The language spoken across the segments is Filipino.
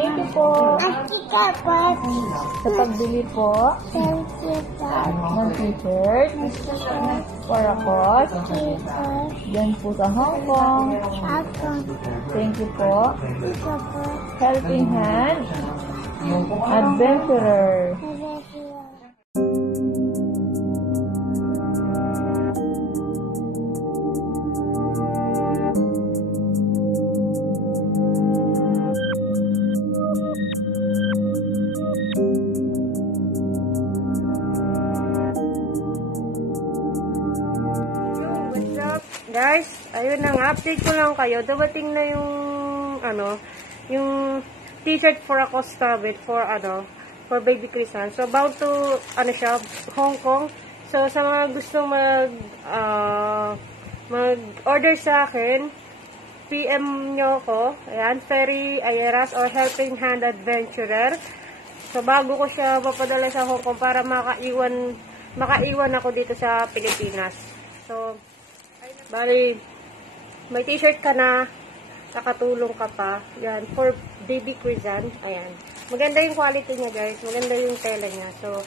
Thank you po. Akika po. Sa pagbili po Thank you po. ng t-shirt for a cause. Yan po sa Hong Kong. Ako. Thank you po. Ito po. Helping Hand. Adventurer. Guys, ayun na nga, update ko lang kayo. Dumating na yung yung t-shirt for a Costa for for Baby Crizan. So about to siya, Hong Kong. So sa mga gustong mag-order sa akin, PM nyo ko. Ayan, Ferry Ayeras or Helping Hand Adventurer. So bago ko siya papadala sa Hong Kong para makaiwan ako dito sa Pilipinas. So bali, may t-shirt ka na, nakatulong ka pa. Yan, for Baby Crizan. Ayan. Maganda yung quality niya, guys. Maganda yung tela niya. So,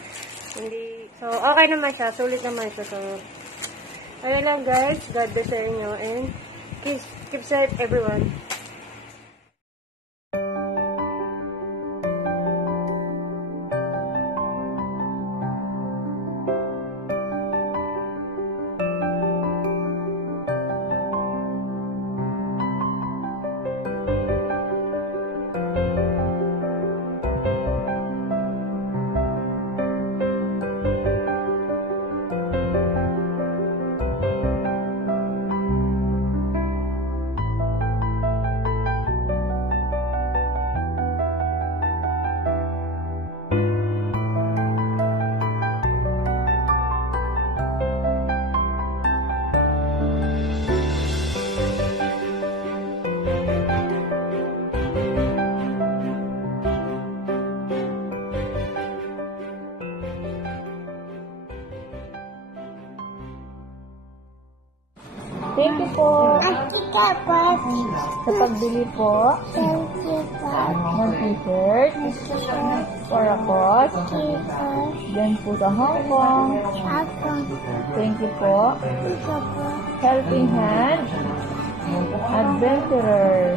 okay naman siya. Sulit naman siya. So, ayun lang, guys. God bless sa inyo. And, keep safe, everyone. Thank you po. Akika po. Sa pagbili po Thank you po. ng t-shirt for a cause. Yan po sa Hong Kong. Ako. Thank you po. Ito po. Helping Hand. Adventurer.